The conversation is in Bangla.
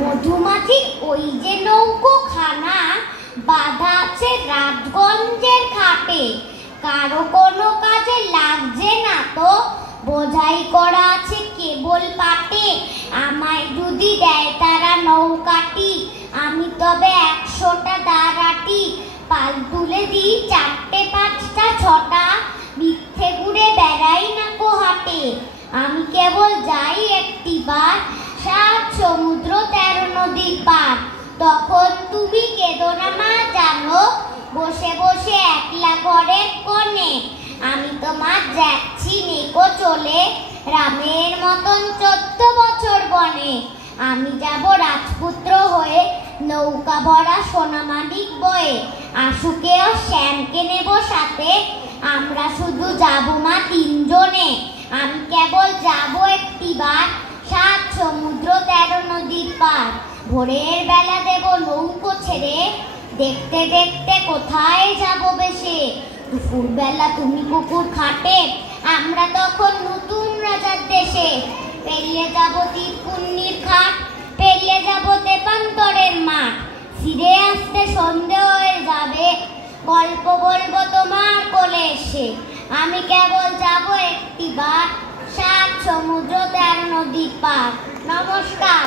মধুমাছি ওই যে নৌকো খানা বাঁধা আছে রাজগঞ্জের ঘাটে, কারো কোনো কাজে লাগছে না তো, বোঝাই করা আছে কেবল পাটে। আমায় যদি দেয় তারা নৌকাটি, আমি তবে 100টা দাঁড়াটি। পাল তুলে দিই 4টে 5টা 6টা, মিথ্যে ঘুরে বেড়াই না কো হাটে। আমি কেবল যাই একটিবার, 7 সমুদ্র 13 নদীর পার। তখন তুমি কেঁদো না মা জানো, বসে বসে একলা ঘরের কোণে। আমি তোমার যাচ্ছি নেকো চলে, রামের মতন 14 বছর বনে। আমি যাব রাজপুত্র হয়ে, নৌকা ভরা সোনামানিক বয়ে। আশুকে ও শ্যামকে নেব সাথে, আমরা শুধু যাব মা 3 জনে। আমি কেবল যাব একটিবার, 7 সমুদ্র 13 নদীর পার। ভোরের বেলা দেব নৌকো ছেড়ে, দেখতে দেখতে কোথায় যাব বেশে। দুপুর বেলা তুমি কুকুর খাটে, আমরা তখন নতুন রাজার দেশে। পেরিয়ে যাব তীরকুন্নির ঘাট, পেরিয়ে যাব তেপান্তরের মাঠ। ফিরে আসতে সন্ধে হয়ে যাবে, গল্প বলবো তোমার কোলে এসে। আমি কেবল যাব একটিবার, 7 সমুদ্র 13 নদীর পার। নমস্কার।